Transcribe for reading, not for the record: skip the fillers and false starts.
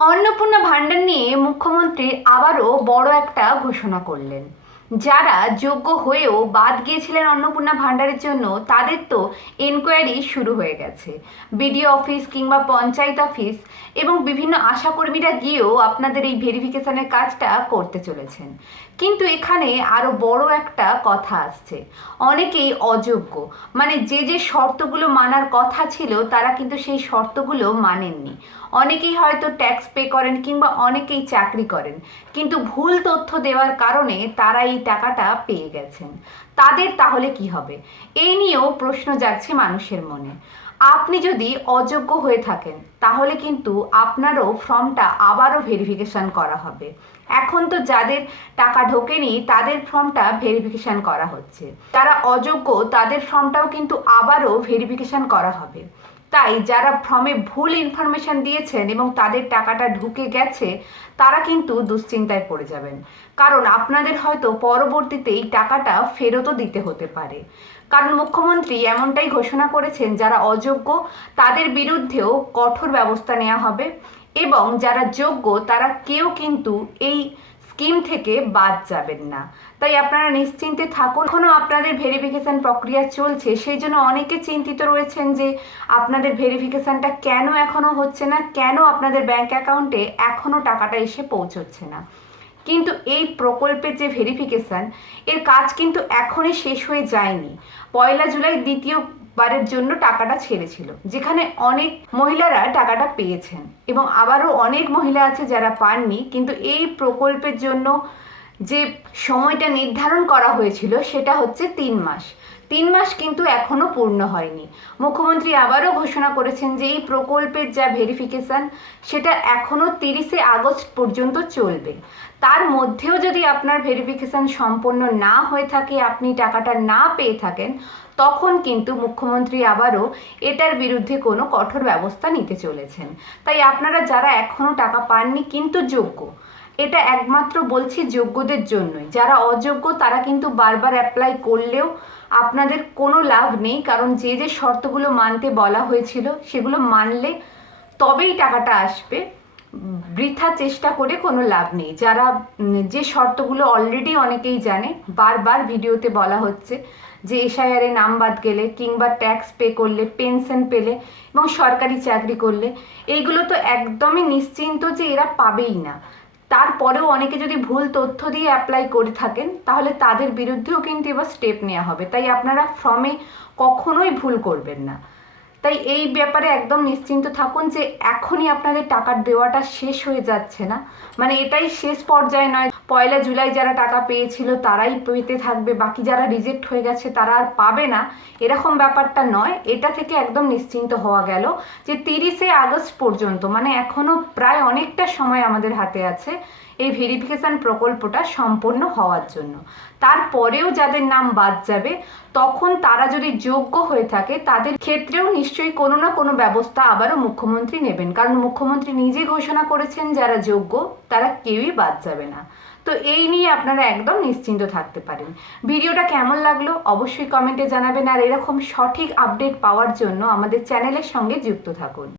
অন্নপূর্ণা ভাণ্ডার নিয়ে মুখ্যমন্ত্রী আবারও বড় একটা ঘোষণা করলেন। যারা যোগ্য হয়েও বাদ গিয়েছিলেন অন্নপূর্ণা ভাণ্ডারের জন্য, তাদের তো এনকোয়ারি শুরু হয়ে গেছে। বিডিও অফিস কিংবা পঞ্চায়েত অফিস এবং বিভিন্ন আশাকর্মীরা গিয়েও আপনাদের এই ভেরিফিকেশনের কাজটা করতে চলেছেন। কিন্তু এখানে আরও বড় একটা কথা আসছে। অনেকেই অযোগ্য, মানে যে শর্তগুলো মানার কথা ছিল তারা কিন্তু সেই শর্তগুলো মানেননি। অনেকেই হয়তো ট্যাক্স পে করেন কিংবা অনেকেই চাকরি করেন, কিন্তু ভুল তথ্য দেওয়ার কারণে তারা এই টাকাটা পেয়ে গেছেন। তাদের তাহলে কি হবে, এই নিয়েও প্রশ্ন জাগছে মানুষের মনে। আপনি যদি অযোগ্য হয়ে থাকেন তাহলে কিন্তু আপনারও ফর্মটা আবারও ভেরিফিকেশন করা হবে। এখন তো যাদের টাকা ঢোকেনি তাদের ফর্মটা ভেরিফিকেশন করা হচ্ছে, যারা অযোগ্য তাদের ফর্মটাও কিন্তু আবারও ভেরিফিকেশন করা হবে। তাই যারা ফর্মে ভুল ইনফরমেশন দিয়েছেন এবং তাদের টাকাটা ঢুকে গেছে, তারা কিন্তু দুশ্চিন্তায় পড়ে যাবেন। কারণ আপনাদের হয়তো পরবর্তীতে এই টাকাটা ফেরতও দিতে হতে পারে। কারণ মুখ্যমন্ত্রী এমনটাই ঘোষণা করেছেন, যারা অযোগ্য তাদের বিরুদ্ধেও কঠোর ব্যবস্থা নেওয়া হবে এবং যারা যোগ্য তারা কেউ কিন্তু এই স্কিম থেকে বাদ যাবেন না। তাই আপনারা নিশ্চিন্তে থাকুন। এখনও আপনাদের ভেরিফিকেশন প্রক্রিয়া চলছে, সেই জন্য অনেকে চিন্তিত রয়েছেন যে আপনাদের ভেরিফিকেশনটা কেন এখনও হচ্ছে না, কেন আপনাদের ব্যাংক অ্যাকাউন্টে এখনও টাকাটা এসে পৌঁছচ্ছে না। কিন্তু এই প্রকল্পের যে ভেরিফিকেশন, এর কাজ কিন্তু এখনই শেষ হয়ে যায়নি। 1 জুলাই দ্বিতীয়বারের জন্য টাকাটা ছেড়েছিল, যেখানে অনেক মহিলারা টাকাটা পেয়েছেন এবং আবারও অনেক মহিলা আছে যারা পাননি। কিন্তু এই প্রকল্পের জন্য যে সময়টা নির্ধারণ করা হয়েছিল সেটা হচ্ছে 3 মাস। 3 মাস কিন্তু এখনো পূর্ণ হয়নি। মুখ্যমন্ত্রী আবারও ঘোষণা করেছেন যে এই প্রকল্পের যা ভেরিফিকেশন সেটা এখনো 30শে আগস্ট পর্যন্ত চলবে। তার মধ্যেও যদি আপনার ভেরিফিকেশন সম্পন্ন না হয়ে থাকে, আপনি টাকাটা না পেয়ে থাকেন, তখন কিন্তু মুখ্যমন্ত্রী আবারও এটার বিরুদ্ধে কোনো কঠোর ব্যবস্থা নিতে চলেছেন। তাই আপনারা যারা এখনো টাকা পাননি কিন্তু যোগ্য, এটা একমাত্র বলছি যোগ্যদের জন্যই। যারা অযোগ্য তারা কিন্তু বারবার অ্যাপ্লাই করলেও আপনাদের কোনো লাভ নেই, কারণ যে শর্তগুলো মানতে বলা হয়েছিল সেগুলো মানলে তবেই টাকাটা আসবে। বৃথা চেষ্টা করে কোনো লাভ নেই। যারা যে শর্তগুলো অলরেডি অনেকেই জানে, বারবার ভিডিওতে বলা হচ্ছে যে এসআইআরে নাম বাদ গেলে কিংবা ট্যাক্স পে করলে, পেনশন পেলে এবং সরকারি চাকরি করলে, এইগুলো তো একদমই নিশ্চিন্ত যে এরা পাবেই না। তারপরেও অনেকে যদি ভুল তথ্য দিয়ে অ্যাপ্লাই করে থাকেন তাহলে তাদের বিরুদ্ধেও কিন্তু এবার স্টেপ নেওয়া হবে। তাই আপনারা ফর্মে কখনোই ভুল করবেন না। তাই এই ব্যাপারে একদম নিশ্চিন্ত থাকুন যে এখনই আপনাদের টাকার দেওয়াটা শেষ হয়ে যাচ্ছে না, মানে এটাই শেষ পর্যায়ে নয়। 1 জুলাই যারা টাকা পেয়েছিল তারাই পেতে থাকবে, বাকি যারা রিজেক্ট হয়ে গেছে তারা আর পাবে না, এরকম ব্যাপারটা নয়। এটা থেকে একদম নিশ্চিন্ত হওয়া গেল যে 30শে আগস্ট পর্যন্ত, মানে এখনো প্রায় অনেকটা সময় আমাদের হাতে আছে এই ভেরিফিকেশন প্রকল্পটা সম্পন্ন হওয়ার জন্য। তারপরেও যাদের নাম বাদ যাবে, তখন তারা যদি যোগ্য হয়ে থাকে তাদের ক্ষেত্রেও নিশ্চয়ই কোনো না কোনো ব্যবস্থা আবারও মুখ্যমন্ত্রী নেবেন। কারণ মুখ্যমন্ত্রী নিজে ঘোষণা করেছেন যারা যোগ্য তারা কেউই বাদ যাবে না। তো এই নিয়ে আপনারা একদম নিশ্চিন্ত থাকতে পারেন। ভিডিওটা কেমন লাগলো অবশ্যই কমেন্টে জানাবেন, আর এরকম সঠিক আপডেট পাওয়ার জন্য আমাদের চ্যানেলের সঙ্গে যুক্ত থাকুন।